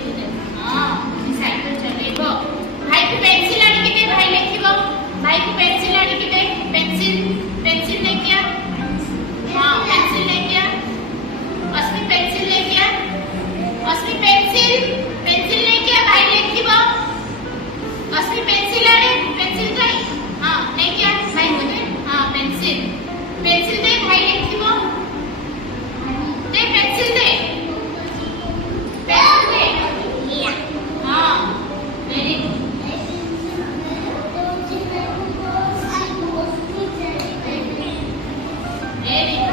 बुद्धे साइकिल चलेबो भाई को पेंसिल आनी किते भाई लिखिबो भाई को पेंसिल आनी किते पेंसिल लेके आ हां पेंसिल लेके आ अस्मि पेंसिल लेके आ अस्मि पेंसिल लेके आ भाई लिखिबो अस्मि पेंसिल आने पेंसिल जाई हां लेके आ भाई को दे हां पेंसिल दे भाई लिखिबो दे पेंसिल दे हां वेरी गुड